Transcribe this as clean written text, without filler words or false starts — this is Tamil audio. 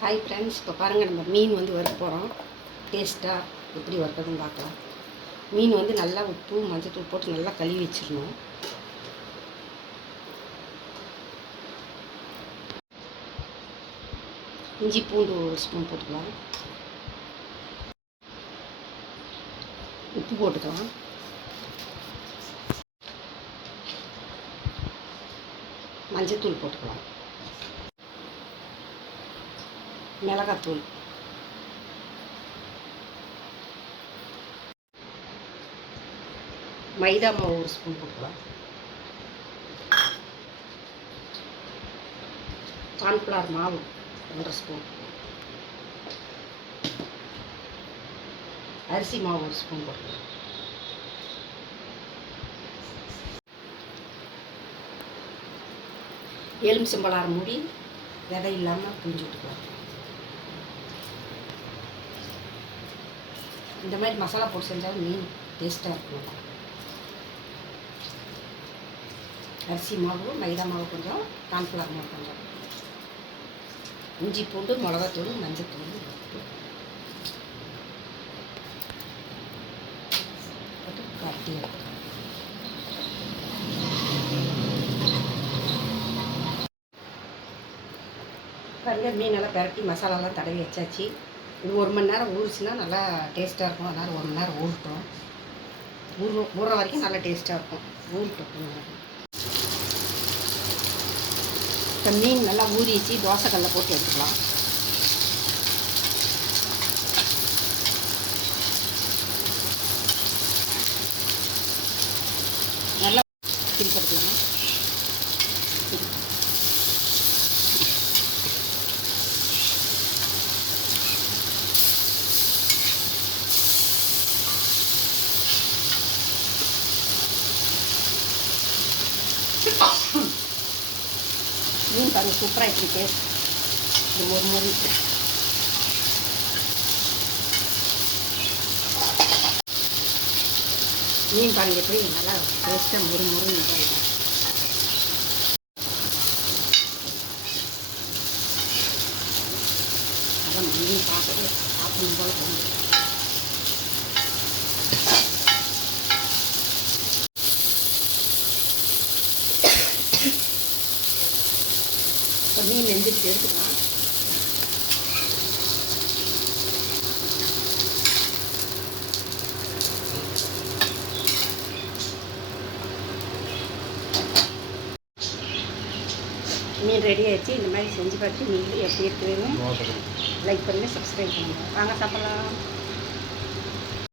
ஹாய் ஃப்ரெண்ட்ஸ், இப்போ பாருங்கள், நம்ம மீன் வந்து வறுக்க போகிறோம். டேஸ்ட்டாக எப்படி வறுக்கிறதுன்னு பார்க்கலாம். மீன் வந்து நல்லா உப்பு மஞ்சத்தூள் போட்டு நல்லா கழுவி வச்சிடணும். இஞ்சி பூண்டு ஒரு ஸ்பூன் போட்டுக்கலாம். உப்பு போட்டுக்கலாம். மஞ்சத்தூள் போட்டுக்கலாம். மிளகாத்தூள், மைதா மாவு ஒரு ஸ்பூன் போட்டுக்கலாம். கார்ன்ஃப்ளவர் மாவு 1 ஸ்பூன். அரிசி மாவு 1 ஸ்பூன் போட்டுக்கலாம். எலுமிச்சம்பழம் மூடி விதை இல்லாமல் புழிஞ்சு விட்டுக்கலாம். இந்த மாதிரி மசாலா போட்டு செஞ்சாலும் மீன் டேஸ்ட்டாக இருக்கும். அரிசி மாவு, மைதா மாவு கொஞ்சம், கார்ன்ஃப்ளவர் மாவு கொஞ்சம், இஞ்சி பூண்டு, மிளகாத்தூள், மஞ்சத்தூள் போட்டு கட்டி எடுத்துக்கலாம். பாருங்க, மீன் நல்லா பரட்டி மசாலாலாம் தடவி வச்சாச்சு. இது 1 மணி நேரம் ஊறிச்சுன்னா நல்லா டேஸ்ட்டாக இருக்கும். அதனால் 1 மணி நேரம் ஊறட்டும். ஊறுற வரைக்கும் நல்லா டேஸ்ட்டாக இருக்கும். ஊறட்டும். இப்போ மீன் நல்லா ஊறிச்சு. தோசைக்கல்ல போட்டு எடுத்துக்கலாம். நல்லா பிரிப்படுத்தலாம். மீன் பாருங்க, சூப்பராக எப்படி டேஸ்ட். இது ஒரு முறை மீன் பாருங்க எப்படி நல்லா டேஸ்ட்டாக முறுமுறுன்னு பாருங்க. அதான் மீன் பார்க்கறது சாப்பிடும் போல போகும். இப்போ மீன் வெந்துட்டு எடுத்துக்கலாம். மீன் ரெடி ஆகிடுச்சு. இந்த மாதிரி செஞ்சு பார்த்து நீங்களும் எப்படி இருக்குதுன்னு லைக் பண்ணுங்கள், சப்ஸ்கிரைப் பண்ணுங்கள். வாங்க சாப்பிட்லாம்.